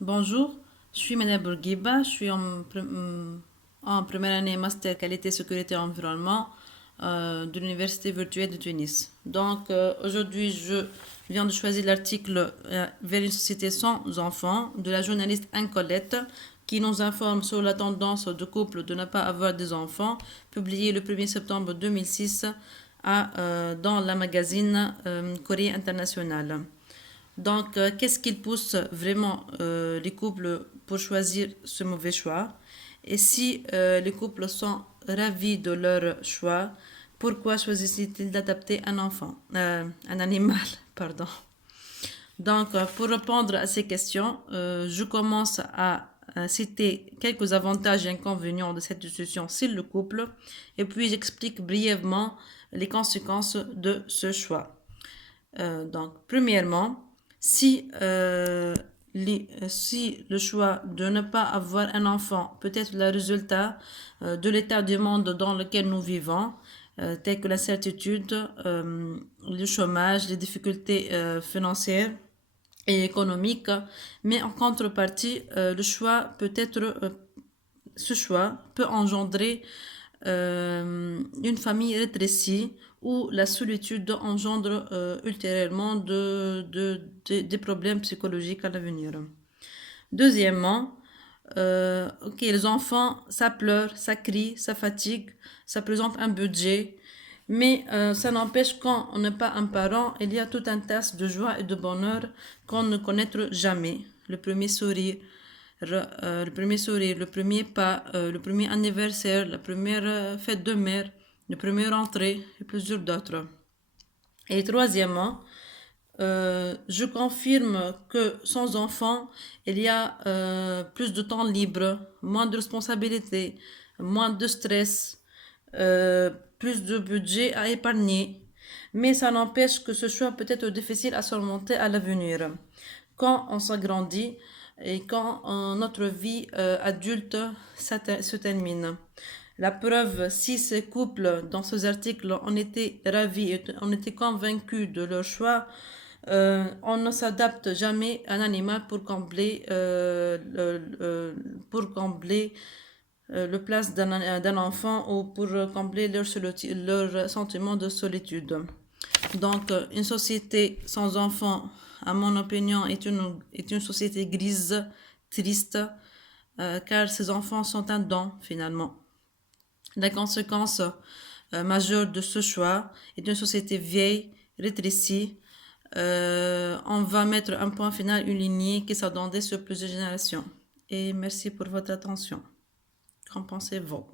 Bonjour, je suis Mena Bourguiba, je suis en première année master qualité, sécurité, environnement de l'Université virtuelle de Tunis. Donc aujourd'hui, je viens de choisir l'article Vers une société sans enfants de la journaliste Anne Colette qui nous informe sur la tendance de couple de ne pas avoir des enfants, publié le 1er septembre 2006 dans la magazine Courrier International. Donc, qu'est-ce qui pousse vraiment les couples pour choisir ce mauvais choix? Et si les couples sont ravis de leur choix, pourquoi choisissent-ils d'adopter un enfant, un animal, pardon. Donc, pour répondre à ces questions, je commence à citer quelques avantages et inconvénients de cette décision sur le couple, et puis j'explique brièvement les conséquences de ce choix. Donc, premièrement, si le choix de ne pas avoir un enfant peut être le résultat de l'état du monde dans lequel nous vivons, tel que l'incertitude, le chômage, les difficultés financières et économiques, mais en contrepartie, ce choix peut engendrer une famille rétrécie où la solitude engendre ultérieurement des problèmes psychologiques à l'avenir. Deuxièmement, ok, les enfants, ça pleure, ça crie, ça fatigue, ça présente un budget, mais ça n'empêche quand on n'est pas un parent, il y a tout un tas de joie et de bonheur qu'on ne connaîtra jamais. Le premier pas, le premier anniversaire, la première fête de mère, la première rentrée et plusieurs d'autres. Et troisièmement, je confirme que sans enfant, il y a plus de temps libre, moins de responsabilités, moins de stress, plus de budget à épargner. Mais ça n'empêche que ce choix peut être difficile à surmonter à l'avenir. Quand on s'agrandit et quand notre vie adulte se termine. La preuve, si ces couples, dans ces articles, on était ravis et on était convaincus de leur choix, on ne s'adapte jamais à un animal pour combler, pour combler le place d'un enfant ou pour combler leur sentiment de solitude. Donc, une société sans enfants, à mon opinion, est une société grise, triste, car ces enfants sont un don finalement. La conséquence majeure de ce choix est une société vieille, rétrécie. On va mettre un point final, une lignée qui s'attendait sur plusieurs générations. Et merci pour votre attention. Qu'en pensez-vous?